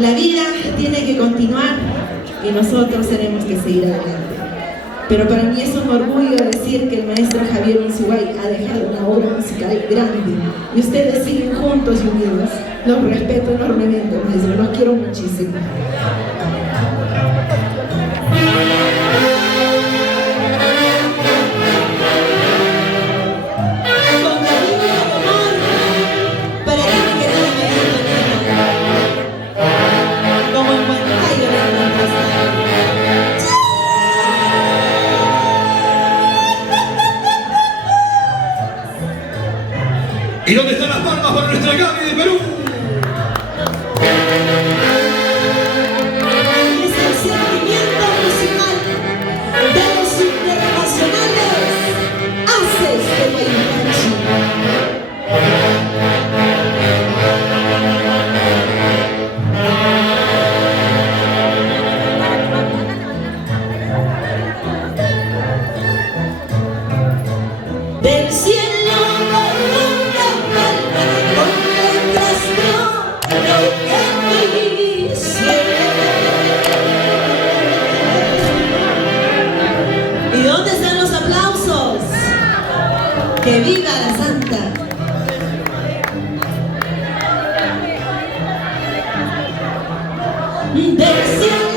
La vida tiene que continuar y nosotros tenemos que seguir adelante. Pero para mí es un orgullo decir que el maestro Javier Unzuay ha dejado una obra musical grande y ustedes siguen juntos y unidos. Los respeto enormemente, maestro, los quiero muchísimo. ¿Y dónde están las palmas para nuestra Gaby de Perú? Es el sentimiento musical de los internacionales Haces de Huaycachi. Del cielo ¿y dónde están los aplausos? ¡Que viva la Santa! Del cielo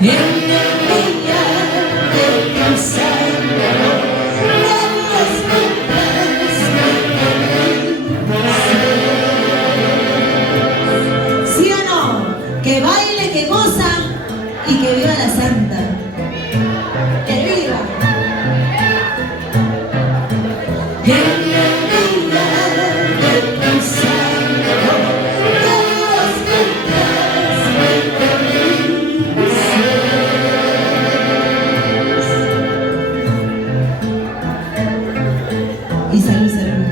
en el día de tu sangre, ¿sí o no? Que baile, que goza y que viva la Santa. ¡Que viva! En el día de tu sangre, y salud, salud.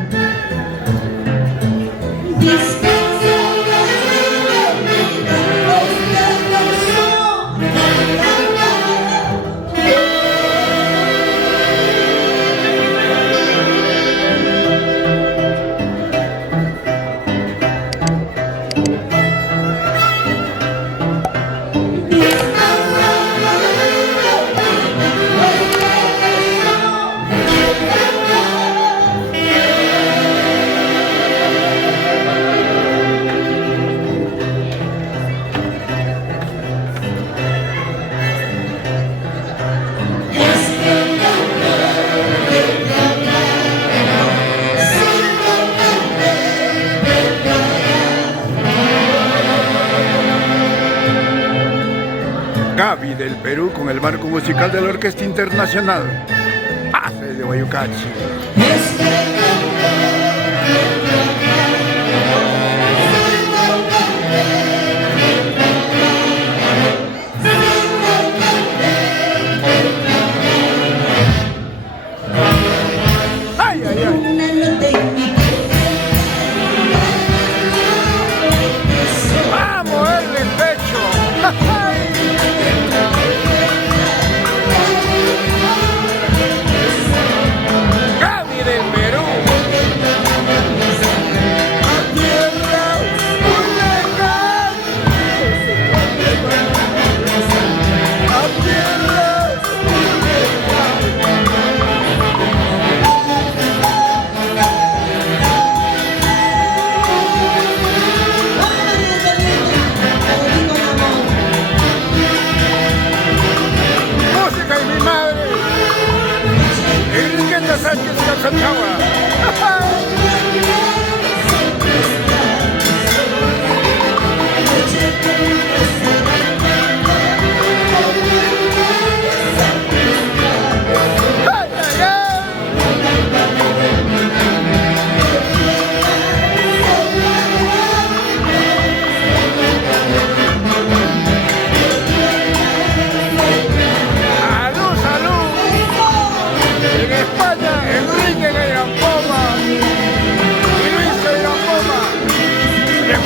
Gaby del Perú con el marco musical de la Orquesta Internacional Haces de Huaycachi. ¡Ay, ay, ay! ¡A moverle el pecho! Gaby del Perú.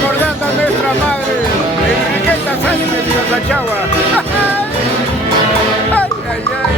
recordando a nuestra madre, Enriqueta Sánchez y Osachagua. Ay, ay, ay.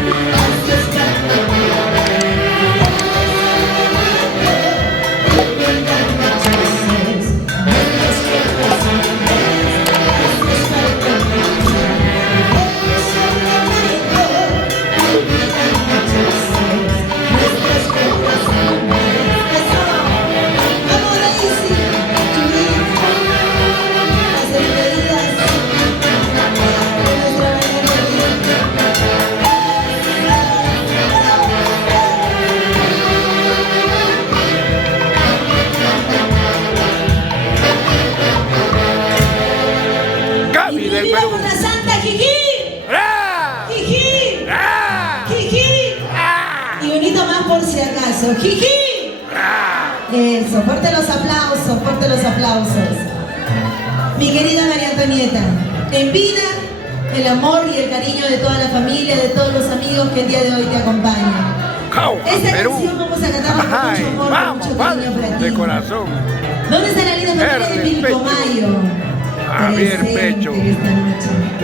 ¡Jiji! Eso, fuerte los aplausos, fuerte los aplausos. Mi querida María Antonieta, en vida, el amor y el cariño de toda la familia, de todos los amigos que el día de hoy te acompañan. Esta canción vamos a cantarla con mucho amor, con mucho cariño para ti. De corazón. ¿Dónde está la linda familia de Pilcomayo? Javier Pecho.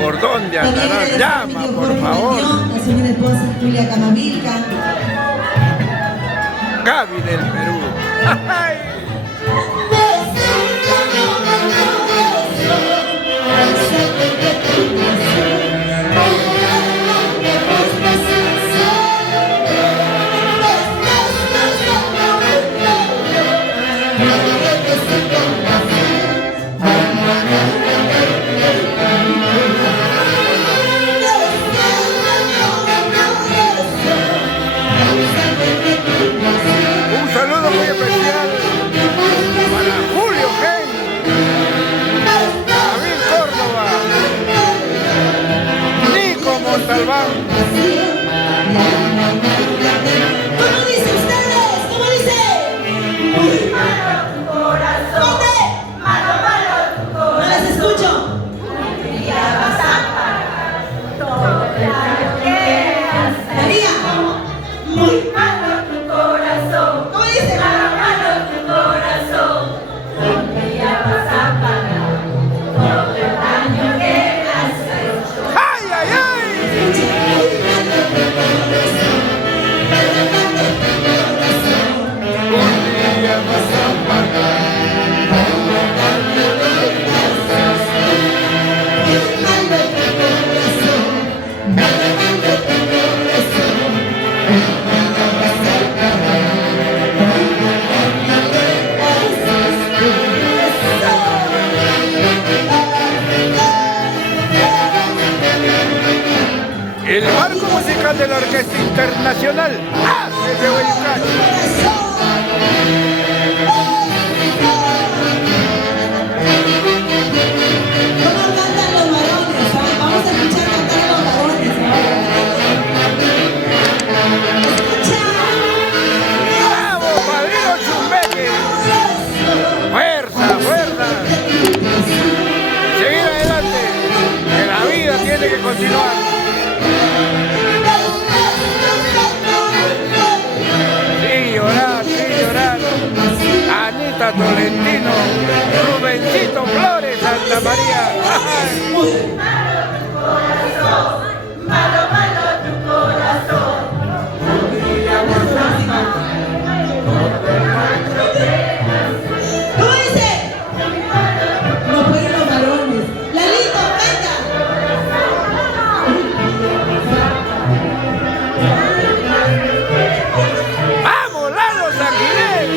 ¿Por dónde andará? Llama, por favor. A su linda esposa Julia Camamilca. Gaby del Perú. ¡Ay! Un saludo muy especial para Julio Gen, David Córdoba, Nico Montalbán. ¿Cómo dice ustedes? ¿Cómo dice? Muy malo tu corazón. ¿Dónde? Malo, malo tu corazón. No las escucho. Un día vas a pagar todo lo que haces. María. Muy malo tu corazón. ¿Cómo dice? Malo, malo tu corazón. Un día vas a pagar todo el daño que has hecho. ¡Ay, ay, ay! El marco musical de la Orquesta Internacional desde Guayucán. ¿Cómo cantan los varones? Vamos a escuchar cantar a los varones. ¡Escucha! ¡Bravo, padrino Chumbeque! ¡Fuerza, fuerza! Seguir adelante, que la vida tiene que continuar. Sin llorar. Anita Tolentino, Rubencito Flores, Santa María. Muy malo tu corazón, malo, malo tu corazón. ¿Cómo dice? No pueden los varones. Lalito, canta. ¡Vamos, Lalo Sanguinet!